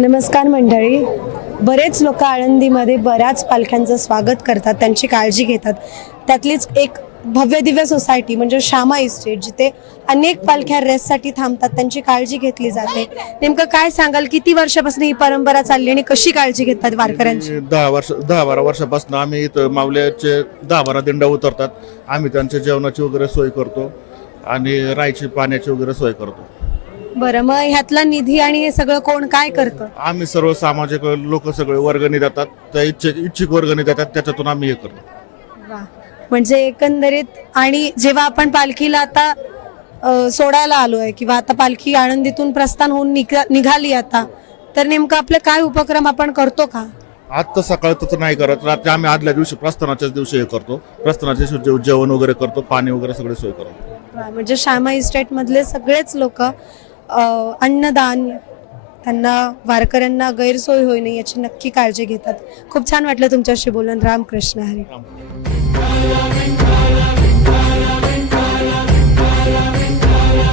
नमस्कार मंडळी. बरेच लोक आळंदीमध्ये बऱ्याच पालख्यांचं स्वागत करतात त्यांची काळजी घेतात. त्यातलीच एक भव्य दिव्य सोसायटी म्हणजे श्यामा इस्टेट जिथे अनेक पालख्या रेससाठी थांबतात त्यांची काळजी घेतली जाते. नेमकं काय सांगाल किती वर्षापासून ही परंपरा चालली आणि कशी काळजी घेतात वारकऱ्यांची? दहा वर्ष दहा बारा वर्षापासून आम्ही इथं मावल्याचे दहा बारा दिंडा उतरतात. आम्ही त्यांच्या जेवणाची वगैरे सोय करतो आणि राहायची पाण्याची वगैरे सोय करतो. बरं मग ह्यातला निधी आणि हे सगळं कोण काय करतं? आम्ही सर्व सामाजिक लोक सगळे वर्गणी देतात त्या इच्छिक इच्छुक वर्गणी देतात त्याच्यातून आम्ही हे करतो. वा. म्हणजे एकंदरीत आणि जेव्हा आपण पालखीला आता अ, सोडायला आलोय किंवा आता पालखी आळंदीतून प्रस्थान होऊन निघा- निघाली आता तर नेमकं आपले काय उपक्रम आपण करतो का? आत्ता सकाळ तर नाही करत. रात्री आम्ही आदल्या दिवशी प्रस्थानाच्याच दिवशी हे करतो. प्रस्थानाच्या दिवशी जेव- जेवण वगैरे करतो. पाणी वगैरे सगळे सोय करतो. वा, म्हणजे श्यामा इस्टेट मधले सगळेच लोक अन्नदान त्यांना वारकऱ्यांना गैरसोय होई नाही याची नक्की काळजी घेतात. खूप छान वाटलं तुमच्याशी बोलून. रामकृष्ण हरी.